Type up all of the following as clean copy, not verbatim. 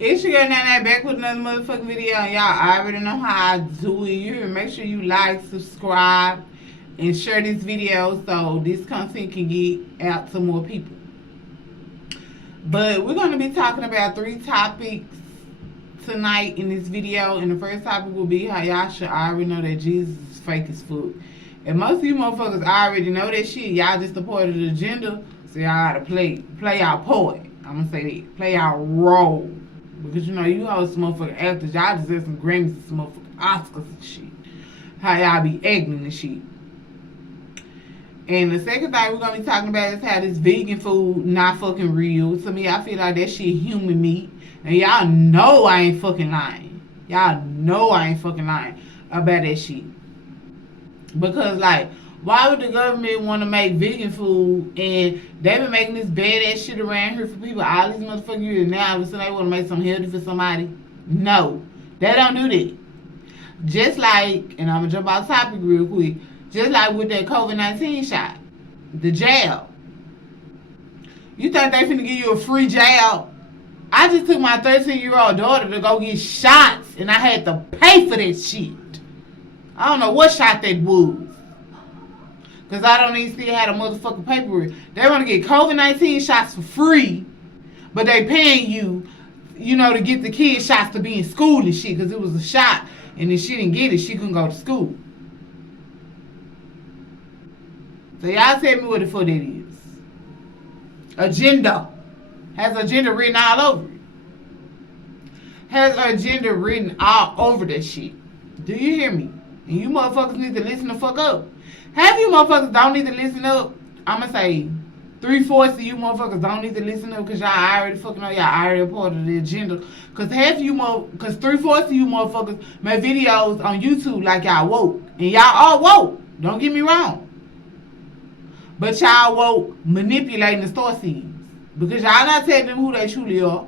It's your girl Nana back with another motherfucking video. Y'all already know how I do it. You make sure you like, subscribe, and share this video so this content can get out to more people. But we're going to be talking about 3 topics tonight in this video. And the first topic will be how y'all should already know that Jesus is fake as fuck. And most of you motherfuckers already know that shit. Y'all just a part of the agenda. So y'all gotta play y'all part. I'm gonna say that. Play y'all role. Because you know, you host motherfucking actors. Y'all deserve some Grammys and some motherfucking Oscars and shit. How y'all be acting and shit. And the second thing we're gonna be talking about is how this vegan food not fucking real. To me, I feel like that shit human meat. And y'all know I ain't fucking lying. Y'all know I ain't fucking lying about that shit. Because, like, why would the government want to make vegan food and they been making this badass shit around here for people all these motherfucking years, and now all of a sudden they want to make something healthy for somebody? No. They don't do that. Just like, and I'm going to jump off topic real quick, just like with that COVID-19 shot, the jab. You think they finna give you a free jab? I just took my 13-year-old daughter to go get shots, and I had to pay for that shit. I don't know what shot that was. Because I don't even still have a motherfucking paperwork. They want to get COVID-19 shots for free, but they paying you, you know, to get the kids shots to be in school and shit, because it was a shot, and if she didn't get it, she couldn't go to school. So y'all tell me what the fuck that is. Agenda. Has agenda written all over it. Has agenda written all over that shit. Do you hear me? And you motherfuckers need to listen the fuck up. Half you motherfuckers don't need to listen up. I'ma say 3/4 of you motherfuckers don't need to listen up because y'all already fucking know y'all already a part of the agenda. Cause 3/4 of you motherfuckers make videos on YouTube like y'all woke. And y'all all woke. Don't get me wrong. But y'all woke manipulating the star seeds. Because y'all not telling them who they truly are.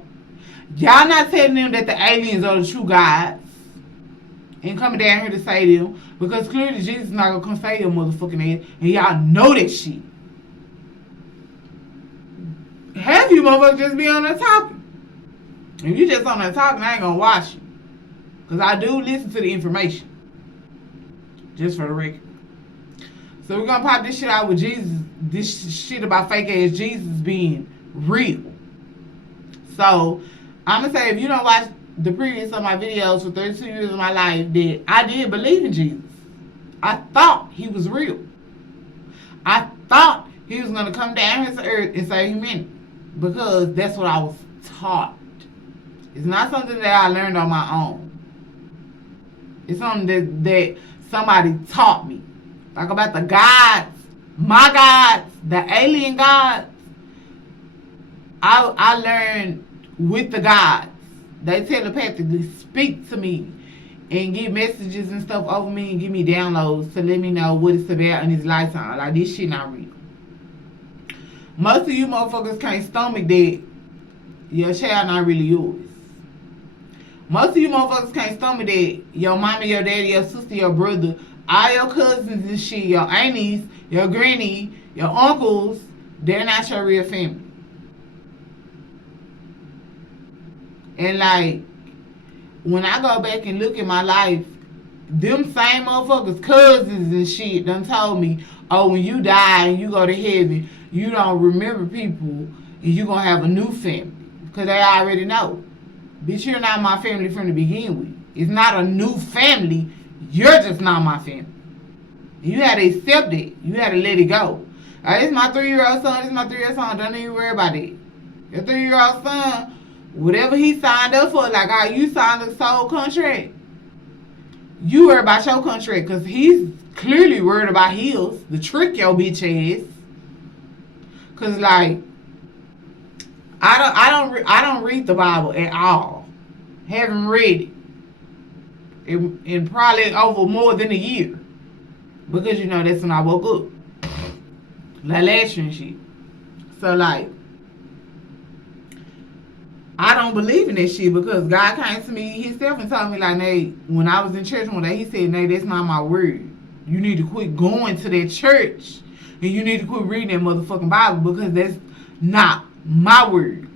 Y'all not telling them that the aliens are the true gods. And coming down here to say them. Because clearly Jesus is not going to come say them motherfucking ass. And y'all know that shit. Half you motherfuckers just be on there talking. If you just on there talking, I ain't going to watch you. Because I do listen to the information. Just for the record. So we're going to pop this shit out with Jesus. This shit about fake ass Jesus being real. So I'm going to say if you don't watch the previous of my videos for 32 years of my life, that I did believe in Jesus. I thought he was real. I thought he was going to come down here to earth and say he meant it. Because that's what I was taught. It's not something that I learned on my own. It's something that somebody taught me. Like about the gods, my gods, the alien gods. I learned with the gods. They telepathically speak to me and get messages and stuff over me and give me downloads to let me know what it's about in this lifetime. Like, this shit not real. Most of you motherfuckers can't stomach that your child not really yours. Most of you motherfuckers can't stomach that your mama, your daddy, your sister, your brother, all your cousins and shit, your aunties, your granny, your uncles, they're not your real family. And like, when I go back and look at my life, them same motherfuckers, cousins and shit, done told me, oh, when you die and you go to heaven, you don't remember people and you gonna have a new family. Because they already know. Bitch, you're not my family from the begin with. It's not a new family. You're just not my family. You had to accept it. You had to let it go. This is my 3-year-old son. This is my 3-year-old son. Don't even worry about it. Your 3-year-old son, whatever he signed up for, like how you signed a soul contract, you worry about your contract because he's clearly worried about his, to trick your bitch ass. Because, like, I don't read the Bible at all. Haven't read it in probably over more than a year. Because, you know, that's when I woke up. Like last year and shit. So, like, I don't believe in that shit because God came to me himself and told me, like, Nate, when I was in church one day, he said, Nate, that's not my word. You need to quit going to that church and you need to quit reading that motherfucking Bible because that's not my words.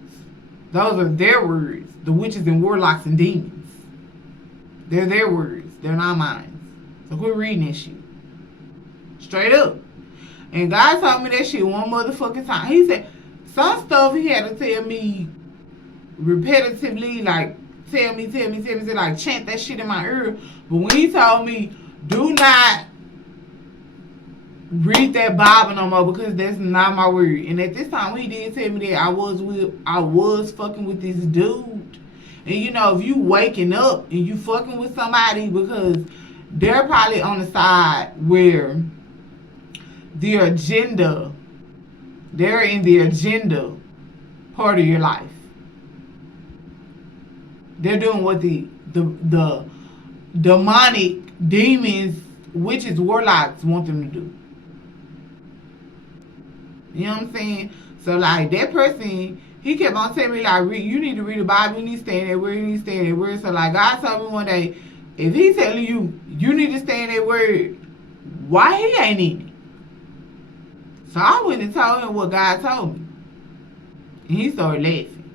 Those are their words. The witches and warlocks and demons. They're their words. They're not mine. So quit reading that shit. Straight up. And God told me that shit one motherfucking time. He said, some stuff he had to tell me repetitively, like, tell me, like, chant that shit in my ear. But when he told me, do not read that Bible no more because that's not my word. And at this time, when he did tell me that I was fucking with this dude. And you know, if you waking up and you fucking with somebody because they're probably on the side where they're in the agenda part of your life. They're doing what the demonic demons, witches, warlocks want them to do. You know what I'm saying? So like that person, he kept on telling me like, you need to read the Bible, you need to stay in that word, you need to stay in that word. So like God told me one day, if he's telling you, you need to stay in that word, why he ain't in it? So I went and told him what God told me. And he started laughing.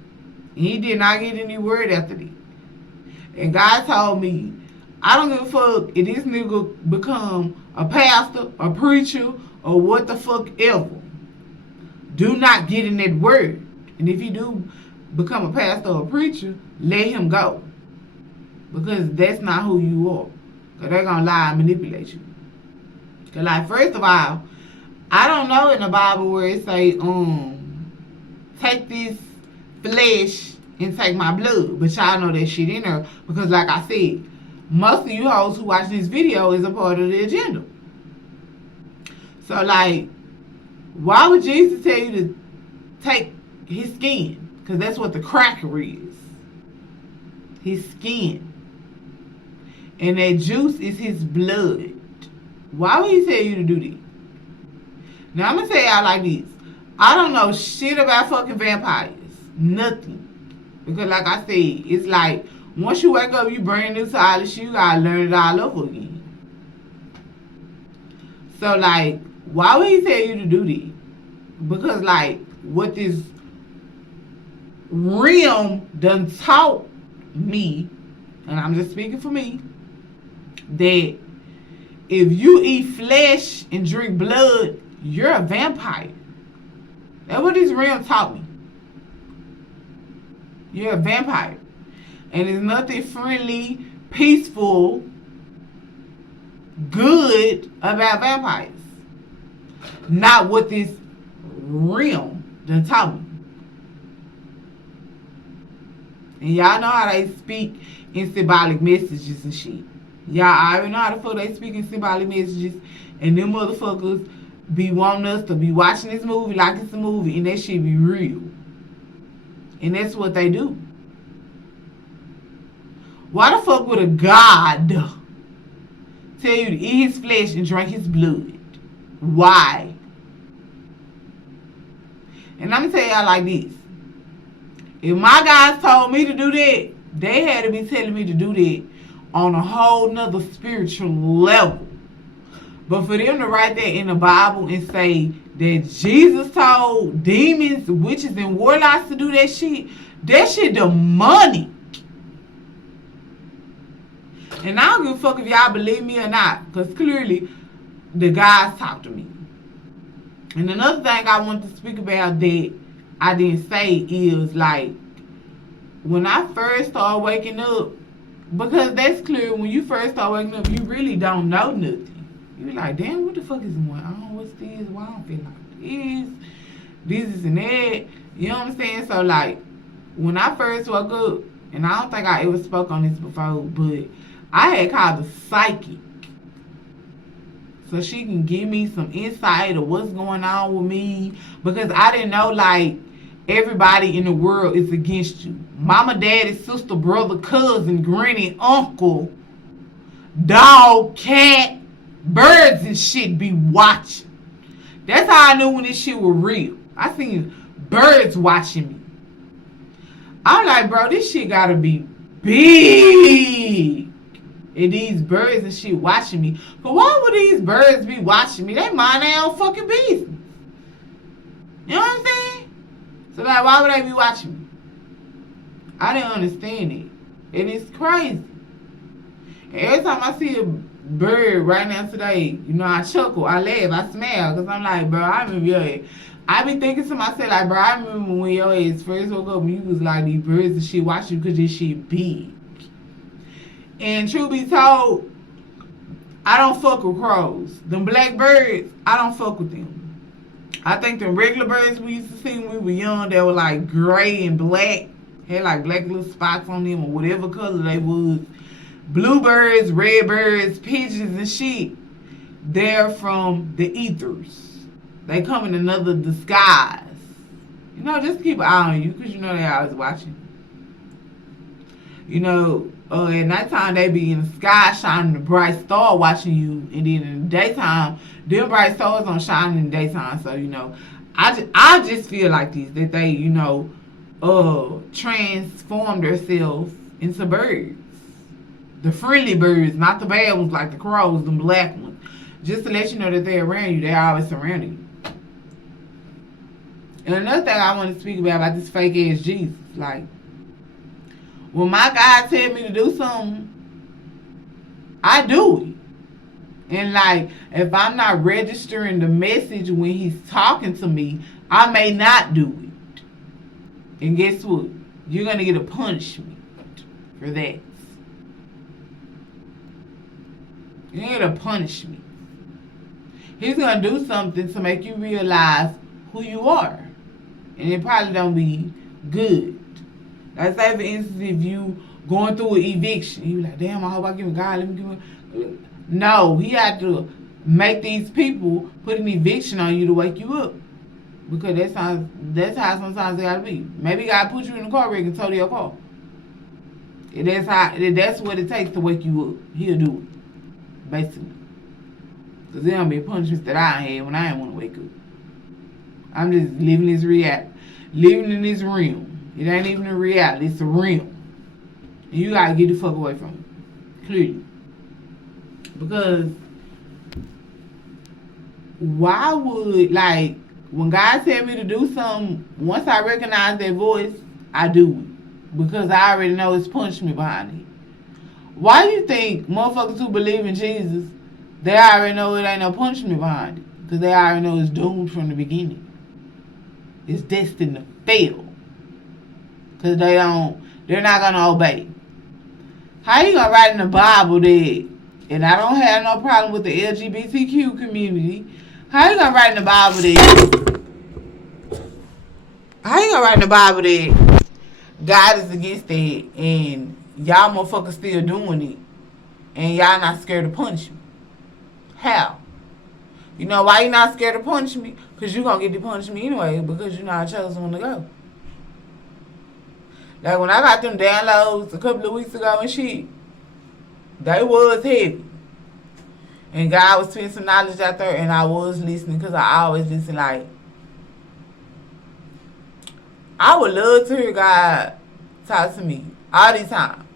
And he did not get any word after that. And God told me, I don't give a fuck if this nigga become a pastor, a preacher, or what the fuck ever. Do not get in that word. And if you do become a pastor or a preacher, let him go. Because that's not who you are. Because they're going to lie and manipulate you. Because like, first of all, I don't know in the Bible where it say, take this flesh and take my blood. But y'all know that shit in there. Because like I said, most of you hoes who watch this video is a part of the agenda. So like, why would Jesus tell you to take his skin? Because that's what the cracker is. His skin. And that juice is his blood. Why would he tell you to do that? Now I'm going to tell y'all like this. I don't know shit about fucking vampires. Nothing. Because like I said, it's like, once you wake up, you brand new to all this shit, you got to learn it all over again. So like, why would he tell you to do that? Because like, what this realm done taught me, and I'm just speaking for me, that if you eat flesh and drink blood, you're a vampire. That's what this realm taught me. You're a vampire. And there's nothing friendly, peaceful, good about vampires. Not what this realm done taught me. And y'all know how they speak in symbolic messages and shit. Y'all already know how the fuck they speak in symbolic messages. And them motherfuckers be wanting us to be watching this movie like it's a movie. And that shit be real. And that's what they do. Why the fuck would a God tell you to eat his flesh and drink his blood? Why? And I'm going to tell y'all like this. If my guys told me to do that, they had to be telling me to do that on a whole nother spiritual level. But for them to write that in the Bible and say that Jesus told demons, witches, and warlocks to do that shit demonic. And I don't give a fuck if y'all believe me or not, because clearly the guys talk to me. And another thing I want to speak about that I didn't say is like, when I first started waking up, because that's clear, when you first start waking up, you really don't know nothing. You be like, damn, what the fuck is going on? What's this? Why I don't feel like this and that. You know what I'm saying? So like, when I first woke up, and I don't think I ever spoke on this before, but I had called a psychic so she can give me some insight of what's going on with me, because I didn't know like everybody in the world is against you. Mama, daddy, sister, brother, cousin, granny, uncle, dog, cat, birds and shit be watching. That's how I knew when this shit was real. I seen birds watching me. I'm like, bro, this shit gotta be big. And these birds and shit watching me. But why would these birds be watching me? They mind their own fucking business. You know what I'm saying? So like, why would they be watching me? I didn't understand it. And it's crazy. And every time I see a bird right now today, you know, I chuckle, I laugh, I smile. Because I'm like, bro, I remember your ass. I be thinking to myself, like, bro, I remember when your ass first woke up and you was like, these birds and shit, watch you because this shit big. And truth be told, I don't fuck with crows. Them black birds, I don't fuck with them. I think the regular birds we used to see when we were young, they were like gray and black, had like black little spots on them or whatever color they was. Bluebirds, redbirds, pigeons and shit, they're from the ethers. They come in another disguise. You know, just keep an eye on you because you know they always watching. You know, at nighttime they be in the sky shining a bright star watching you, and then in the daytime, them bright stars don't shine in the daytime. So you know, I just feel like this that they, you know, transform themselves into birds. The friendly birds, not the bad ones like the crows, them black ones. Just to let you know that they're around you, they're always surrounding you. And another thing I want to speak about this fake ass Jesus, like, when my God tell me to do something, I do it. And like, if I'm not registering the message when he's talking to me, I may not do it. And guess what? You're going to get a punishment for that. You're going to get a punishment. He's going to do something to make you realize who you are. And it probably don't be good. Like, say, for instance, if you going through an eviction, you be like, damn, I hope I give a God, let me give a... No, he had to make these people put an eviction on you to wake you up. Because that's how sometimes it gotta be. Maybe God put you in a car wreck and total your car. And that's what it takes to wake you up. He'll do it. Basically. Because there don't be punishments that I had when I didn't want to wake up. I'm just living in this realm. It ain't even a reality, it's a realm. And you gotta get the fuck away from it. Clearly. Because why would, like, when God tell me to do something, once I recognize that voice, I do it. Because I already know it's punishment behind it. Why do you think motherfuckers who believe in Jesus, they already know it ain't no punishment behind it? Because they already know it's doomed from the beginning. It's destined to fail. Because they're not going to obey. How you going to write in the Bible that, and I don't have no problem with the LGBTQ community, how you going to write in the Bible that God is against that and y'all motherfuckers still doing it and y'all not scared to punish me? How? You know why you not scared to punish me? Because you going to get to punish me anyway because you're not chosen one to go. Like when I got them downloads a couple of weeks ago and shit, they was heavy. And God was spending some knowledge out there and I was listening because I always listen. Like, I would love to hear God talk to me all the time.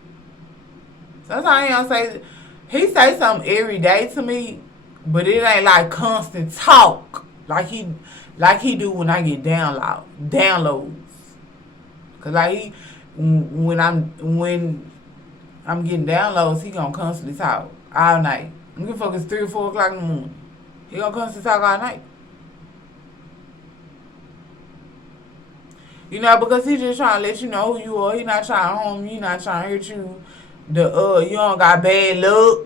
Sometimes he say something every day to me, but it ain't like constant talk like he do when I get downloads. Cause like when I'm getting downloads, he gonna constantly talk all night. I'm gonna fuck it's 3 or 4 o'clock in the morning. He gonna constantly talk all night. You know, because he just trying to let you know who you are. He not trying to harm you. He not trying to hurt you. You don't got bad luck.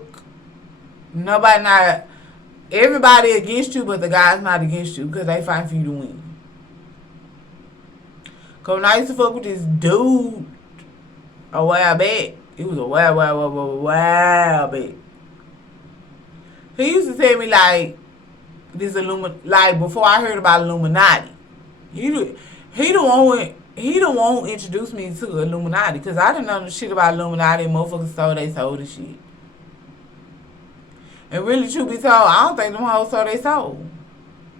Everybody against you, but the guy's not against you because they fight for you to win. Cause when I used to fuck with this dude a while back, it was a while back. He used to tell me like this like before I heard about Illuminati. He the one who introduced me to Illuminati because I didn't know shit about Illuminati and motherfuckers sold they sold and shit. And really, truth be told, I don't think them hoes sold they sold.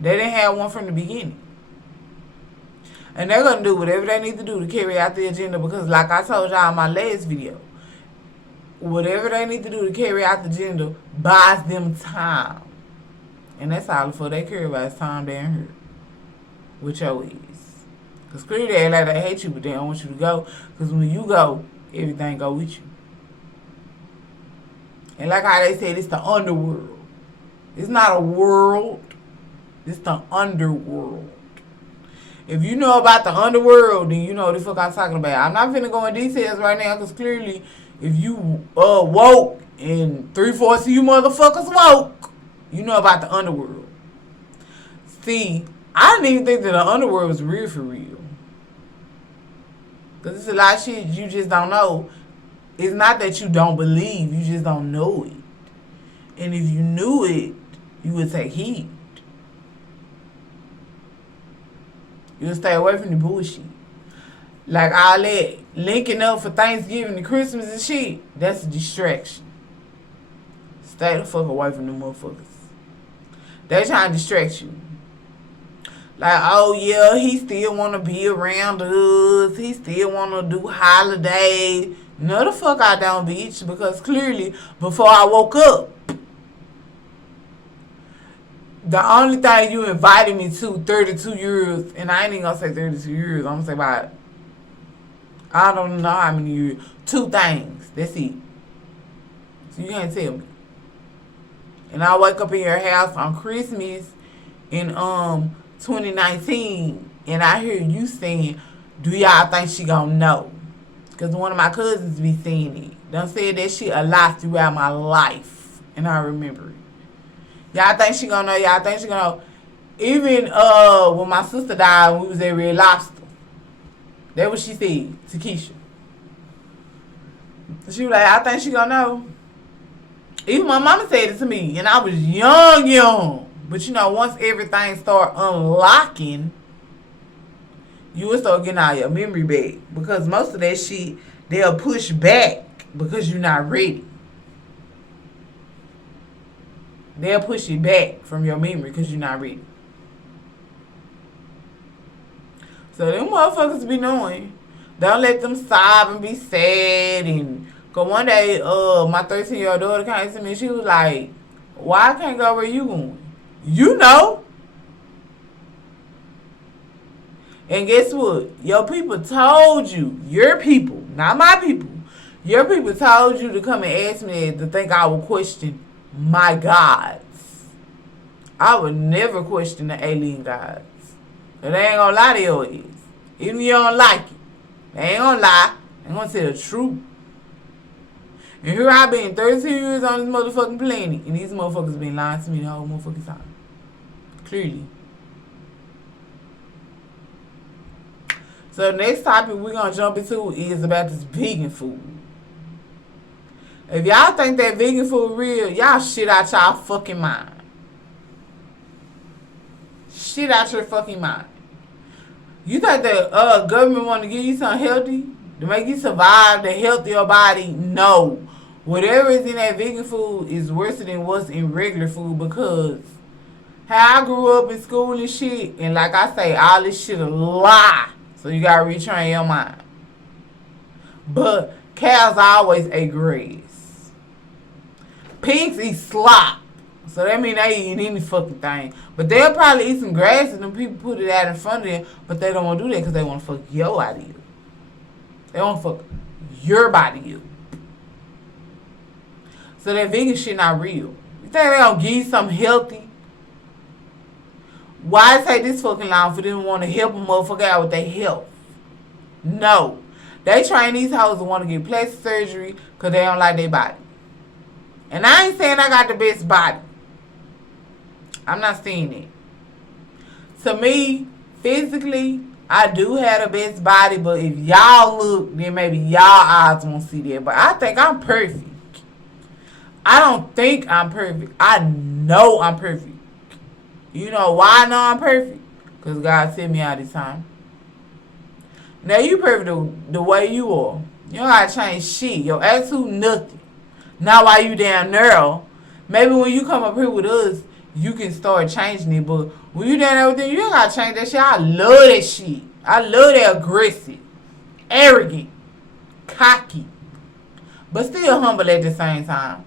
They didn't have one from the beginning. And they're going to do whatever they need to do to carry out the agenda because like I told y'all in my last video, whatever they need to do to carry out the agenda buys them time. And that's all the fuck they care about is time down here. With your ass. Because clearly they act like they hate you, but they don't want you to go. Because when you go, everything go with you. And like how they said, it's the underworld. It's not a world. It's the underworld. If you know about the underworld, then you know what the fuck I'm talking about. I'm not finna go in details right now because clearly if you woke and 3/4 of you motherfuckers woke, you know about the underworld. See, I didn't even think that the underworld was real for real. Because it's a lot of shit you just don't know. It's not that you don't believe, you just don't know it. And if you knew it, you would take heed. You'll stay away from the bullshit. Like all that linking up for Thanksgiving and Christmas and shit, that's a distraction. Stay the fuck away from them motherfuckers. They trying to distract you. Like, oh yeah, he still want to be around us. He still want to do holidays. No, the fuck I don't, bitch. Because clearly, before I woke up, the only thing you invited me to 32 years, and I ain't even gonna say 32 years, I'm gonna say about, I don't know how many years, 2 things. That's it. So you can't tell me. And I wake up in your house on Christmas in 2019, and I hear you saying, do y'all think she gonna know? Because one of my cousins be saying it. Done said that shit a lot throughout my life, and I remember it. Y'all think she gonna know? Y'all think she gonna know? Even when my sister died, when we was at Red Lobster, that what she said to Keisha. She was like, I think she gonna know. Even my mama said it to me, and I was young. But you know, once everything start unlocking, you will start getting all your memory back. Because most of that shit, they'll push back because you're not ready. They'll push it back from your memory because you're not ready. So them motherfuckers be knowing. Don't let them sob and be sad. And cause one day, my 13-year-old daughter came to me and she was like, why I can't go where you going? You know. And guess what? Your people told you. Your people, not my people. Your people told you to come and ask me to think I would question my gods. I would never question the alien gods. And they ain't gonna lie to your ass. Even if you don't like it. They ain't gonna lie. They gonna tell the truth. And here I been 32 years on this motherfucking planet. And these motherfuckers been lying to me the whole motherfucking time. Clearly. So the next topic we're gonna jump into is about this vegan food. If y'all think that vegan food real, y'all shit out y'all fucking mind. Shit out your fucking mind. You think the government want to give you something healthy to make you survive, to help your body? No. Whatever is in that vegan food is worse than what's in regular food, because how I grew up in school and shit, and like I say, all this shit a lie. So you gotta retrain your mind. But cows always ate grass. Pigs eat slop. So that mean they eat any fucking thing. But they'll probably eat some grass and then people put it out in front of them. But they don't want to do that because they want to fuck your body up. They want to fuck your body up. So that vegan shit not real. You think they gonna give you something healthy? Why take this fucking long for them to want to help a motherfucker out with their health? No. They train these hoes to want to get plastic surgery because they don't like their body. And I ain't saying I got the best body. I'm not saying it. To me, physically, I do have the best body, but if y'all look, then maybe y'all eyes won't see that. But I think I'm perfect. I don't think I'm perfect. I know I'm perfect. You know why I know I'm perfect? Because God sent me out this time. Now you perfect the way you are. You don't gotta change shit. Your attitude, nothing. Not while you down narrow. Maybe when you come up here with us, you can start changing it. But when you down there with them, you don't gotta change that shit. I love that shit. I love that aggressive, arrogant, cocky, but still humble at the same time.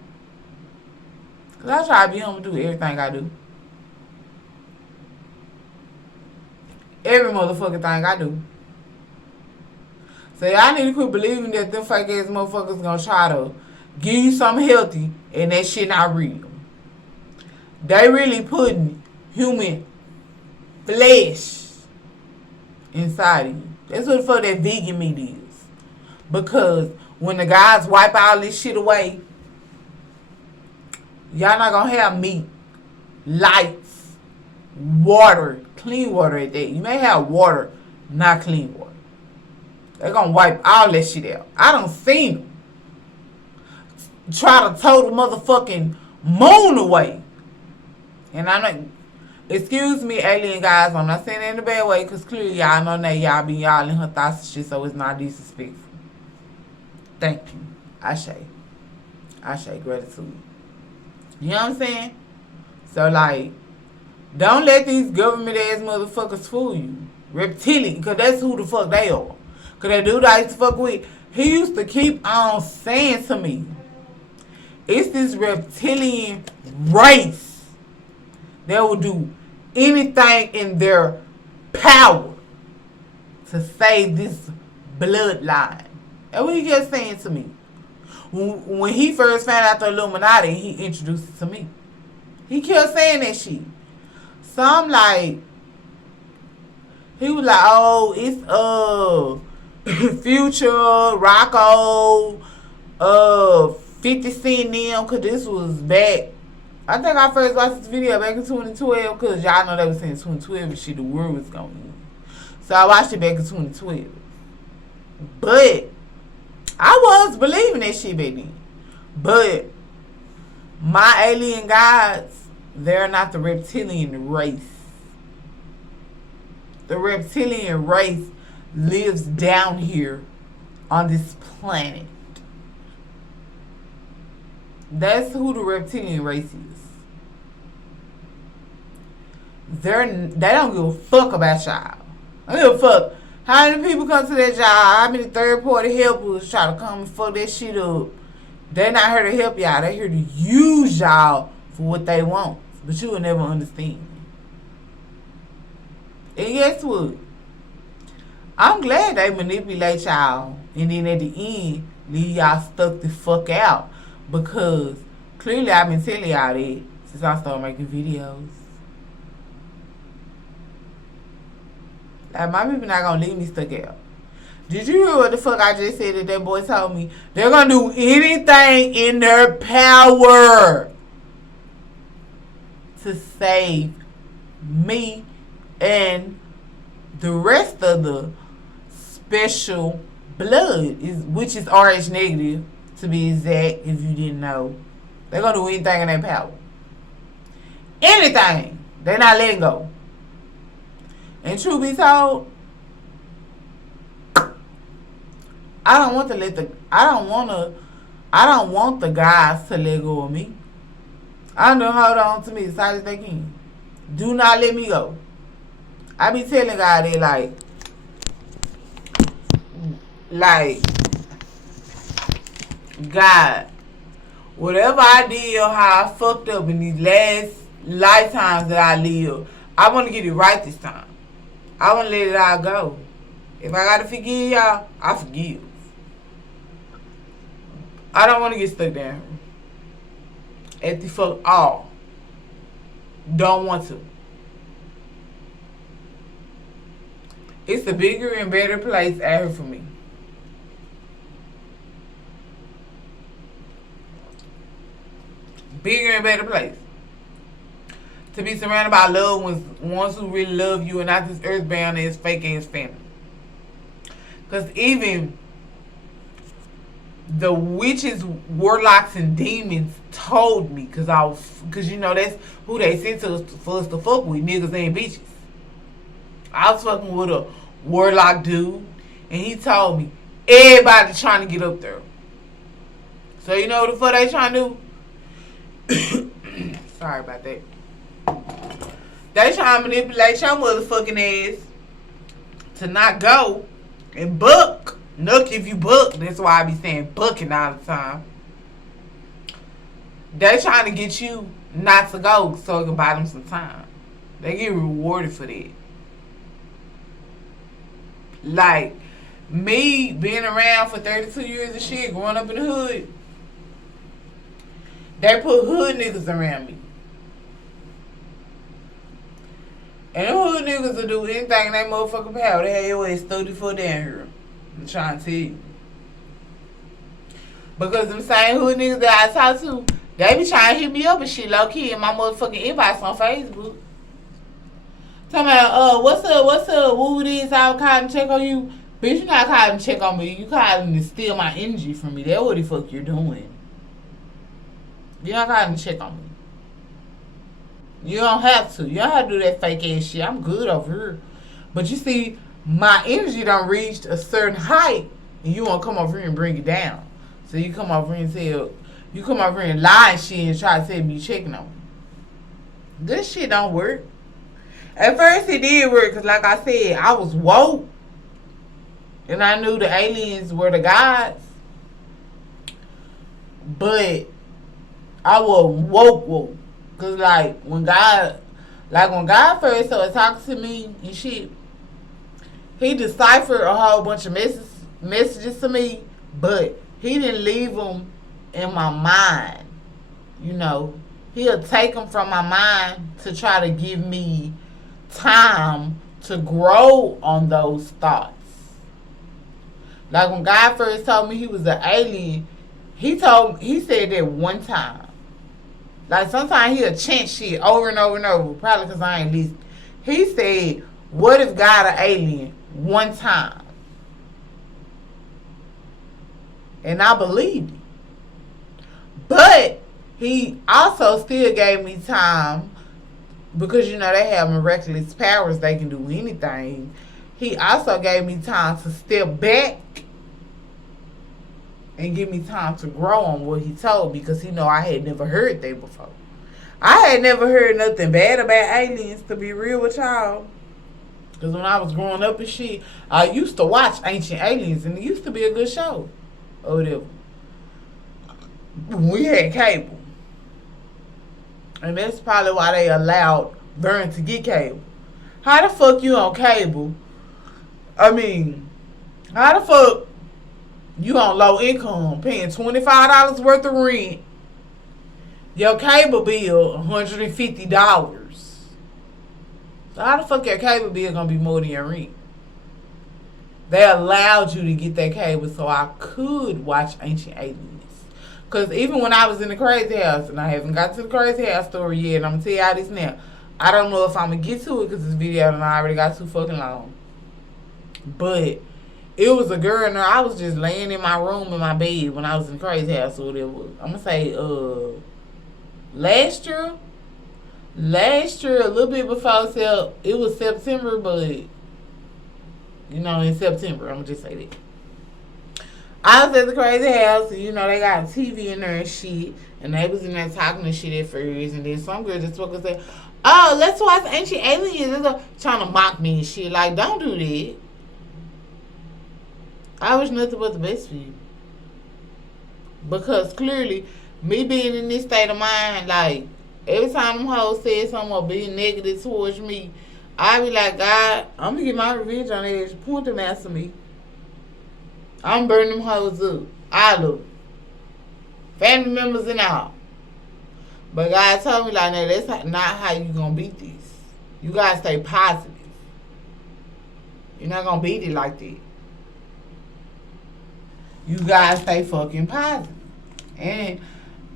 Cause I try to be humble, do everything I do. Every motherfucking thing I do. So y'all need to quit believing that them fake ass motherfuckers gonna try to give you something healthy and that shit not real. They really putting human flesh inside of you. That's what the fuck that vegan meat is. Because when the guys wipe all this shit away, y'all not gonna have meat, lights, water, clean water at that. You may have water, not clean water. They're gonna wipe all that shit out. I done seen them try to tow the motherfucking moon away. And I'm like, excuse me, alien guys, I'm not saying it in a bad way, because clearly y'all know that y'all be y'all in her thoughts and shit, so it's not disrespectful. Thank you. Ashe, gratitude. You know what I'm saying? So, like, don't let these government ass motherfuckers fool you. Reptilian, because that's who the fuck they are. Because that dude I used to fuck with, he used to keep on saying to me, it's this reptilian race that will do anything in their power to save this bloodline. That's what he kept saying to me. When he first found out the Illuminati, he introduced it to me. He kept saying that shit. So I'm like, he was like, oh, it's Future, Rocco, 50 Cent them, because this was back. I think I first watched this video back in 2012, because y'all know they was saying 2012 and shit, the world was going on. So I watched it back in 2012. But I was believing that shit back then. But my alien gods, they're not the reptilian race. The reptilian race lives down here on this planet. That's who the reptilian race is. They don't give a fuck about y'all. I don't give a fuck how many people come to that job, how many third-party helpers try to come and fuck that shit up. They're not here to help y'all. They're here to use y'all for what they want. But you will never understand. And guess what? I'm glad they manipulate y'all. And then at the end, leave y'all stuck the fuck out. Because clearly I've been telling y'all that since I started making videos. Like, my people not gonna leave me stuck out. Did you hear what the fuck I just said that boy told me? They're gonna do anything in their power to save me and the rest of the special blood, which is RH negative, to be exact, if you didn't know. They're gonna do anything in their power. Anything. They're not letting go. And truth be told, I don't want the guys to let go of me. I don't know, hold on to me as tight as they can. Do not let me go. I be telling God they like God, whatever I did or how I fucked up in these last lifetimes that I live, I want to get it right this time. I want to let it all go. If I got to forgive y'all, I forgive. I don't want to get stuck down here. At the fuck all. Don't want to. It's a bigger and better place out here for me. Bigger and better place. To be surrounded by loved ones who really love you and not this earthbound ass fake ass family. Because even the witches, warlocks, and demons told me, because you know that's who they sent to us for us to fuck with, niggas and bitches. I was fucking with a warlock dude, and he told me everybody trying to get up there. So you know what the fuck they trying to do? Sorry about that. They trying to manipulate your motherfucking ass to not go and buck. Nuck if you buck. That's why I be saying bucking all the time. They trying to get you not to go so it can buy them some time. They get rewarded for that. Like, Me being around for 32 years and shit, growing up in the hood, they put hood niggas around me. And them hood niggas will do anything in their motherfucking power. They have your ass 34 down here. I'm trying to tell you. Because them same hood niggas that I talk to, they be trying to hit me up and shit low key in my motherfucking inbox on Facebook. Talking about, what's up, woo it is, I'll call and check on you. Bitch, you not calling to check on me. You calling to steal my energy from me. That's what the fuck you're doing. You're not calling to check on me. You don't have to. You don't have to do that fake ass shit. I'm good over here. But you see, my energy done reached a certain height, and you want to come over here and bring it down. So you come over here and lie and shit and try to tell me you checking on me. This shit don't work. At first it did work, because like I said, I was woke. And I knew the aliens were the gods. But I was woke. Cause when God first started talking to me and shit, he deciphered a whole bunch of messages to me, but he didn't leave them in my mind. You know, he'll take them from my mind to try to give me time to grow on those thoughts. Like when God first told me he was an alien, he said that one time. Like sometimes he'll chant shit over and over and over, probably because I ain't listening. He said, what if God an alien one time? And I believed it. But he also still gave me time, because you know they have miraculous powers, they can do anything. He also gave me time to step back and give me time to grow on what he told me, because he know I had never heard that before. I had never heard nothing bad about aliens, to be real with y'all. Because when I was growing up and shit, I used to watch Ancient Aliens, and it used to be a good show. Or whatever. We had cable. And that's probably why they allowed Vern to get cable. How the fuck you on cable? I mean, how the fuck you on low income paying $25 worth of rent? Your cable bill $150. So how the fuck your cable bill gonna be more than your rent? They allowed you to get that cable so I could watch Ancient Aliens. Because even when I was in the crazy house, and I haven't got to the crazy house story yet, and I'm going to tell y'all this now, I don't know if I'm going to get to it because this video and I already got too fucking long. But it was a girl in there. I was just laying in my room in my bed when I was in the crazy house or whatever. I'm going to say last year, a little bit before it was September, but you know, in September, I'm going to just say that. I was at the crazy house, and you know, they got a TV in there and shit, and they was in there talking and shit at first, and then some girl just fucking said, oh, let's watch Ancient Aliens, trying to mock me and shit. Like, don't do that. I wish nothing but the best for you. Because clearly, me being in this state of mind, like, every time them hoes said something or being negative towards me, I be like, God, I'm going to get my revenge on their ass. Point them ass to me. I'm burning them hoes up. All of them. Family members and all. But God told me like, no, that's not how you going to beat this. You got to stay positive. You're not going to beat it like that. You got to stay fucking positive. And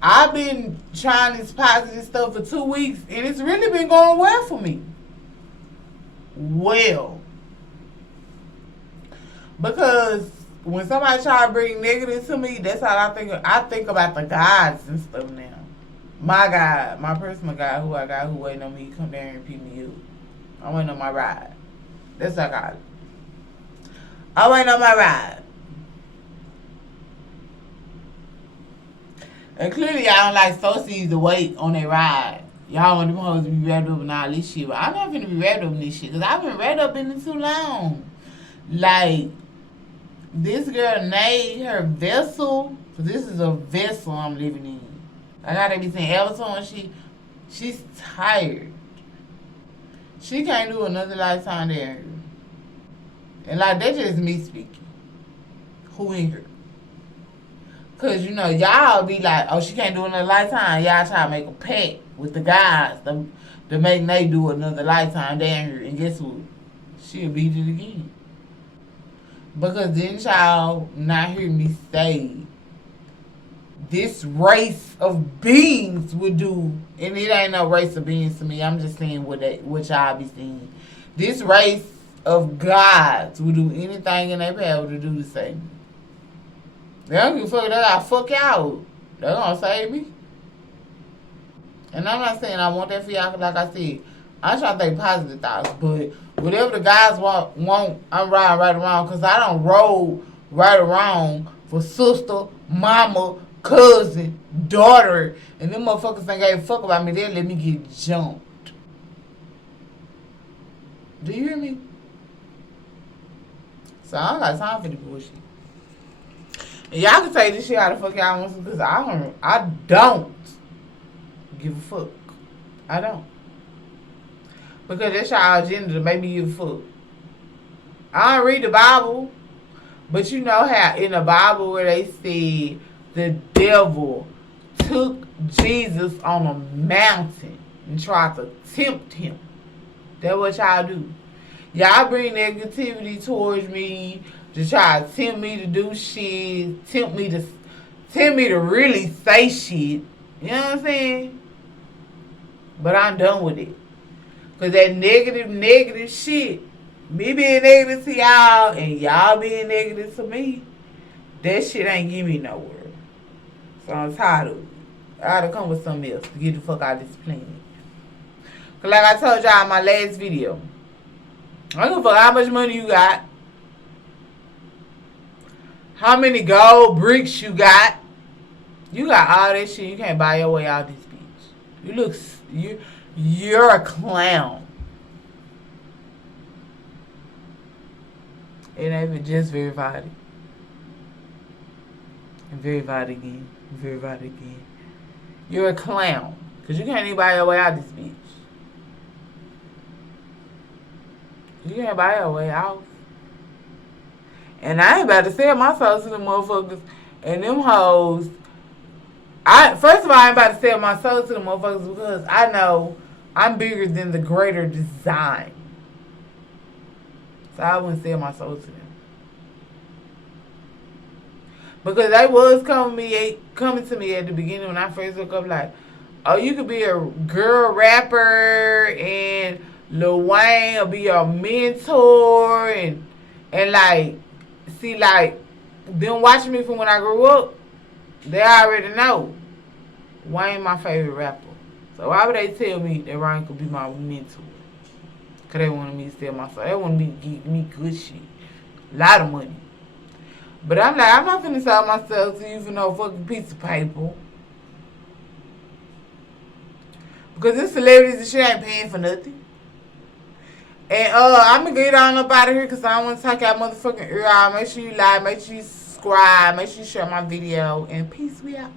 I've been trying this positive stuff for 2 weeks, and it's really been going well for me. Well. Because when somebody try to bring negative to me, that's how I think. I think about the gods and stuff now. My God, my personal God, who I got, who waiting on me to come down and pick me up. I'm waiting on my ride. That's how I got it. I'm waiting on my ride. And clearly y'all don't like Socies to wait on their ride. Y'all want them hoes to be wrapped up in all this shit. But I'm not finna be wrapped up in this shit, because I've been wrapped up in it too long. Like, this girl named her vessel. So this is a vessel I'm living in. I gotta be saying Avatar and she's tired. She can't do another lifetime there. And like, that's just me speaking. Who in here? Cause you know y'all be like, oh, she can't do another lifetime. Y'all try to make a pact with the guys to make they do another lifetime down here, and guess what? She'll beat it again. Because then y'all not hear me say this race of beings would do, and it ain't no race of beings to me. I'm just saying what y'all be saying. This race of gods would do anything in their power to do the same. They don't give a fuck. They gotta fuck y'all. They gonna save me. And I'm not saying I want that for y'all. Like I said, I'm trying to think positive thoughts. But whatever the guys want, I'm riding right around. Because I don't roll right around for sister, mama, cousin, daughter. And them motherfuckers ain't gave a fuck about me. They let me get jumped. Do you hear me? So I don't got time for the bullshit. And y'all can take this shit how the fuck y'all want to, because I don't give a fuck. I don't. Because that's y'all agenda to make me give a fuck. I don't read the Bible, but you know how in the Bible where they say the devil took Jesus on a mountain and tried to tempt him. That's what y'all do. Y'all bring negativity towards me to try to tempt me to do shit, tempt me to really say shit. You know what I'm saying? But I'm done with it. Because that negative shit, me being negative to y'all and y'all being negative to me, that shit ain't get me nowhere. So I'm tired of it. I gotta come with something else to get the fuck out of this planet. Because like I told y'all in my last video, I don't give a fuck how much money you got, how many gold bricks you got. You got all that shit. You can't buy your way out of this bitch. You're a clown. It ain't even just verified. And verified again. And verified again. You're a clown. Because you can't even buy your way out of this bitch. You can't buy your way out. And I ain't about to sell my soul to them motherfuckers and them hoes. First of all, I ain't about to sell my soul to them motherfuckers because I know I'm bigger than the greater design. So I wouldn't sell my soul to them. Because they was coming to me at the beginning when I first woke up like, oh, you could be a girl rapper and Lil Wayne will be your mentor and like, see, like, them watching me from when I grew up, they already know Wayne my favorite rapper. So why would they tell me that Ryan could be my mentor? Because they wanted me to sell my soul. They wanted me to give me good shit. A lot of money. But I'm like, I'm not finna sell myself to you for no fucking piece of paper. Because this celebrities and shit ain't paying for nothing. And I'm gonna get on up out of here because I don't want to talk out motherfucking ear out. Make sure you like, make sure you subscribe, make sure you share my video, and peace, we out.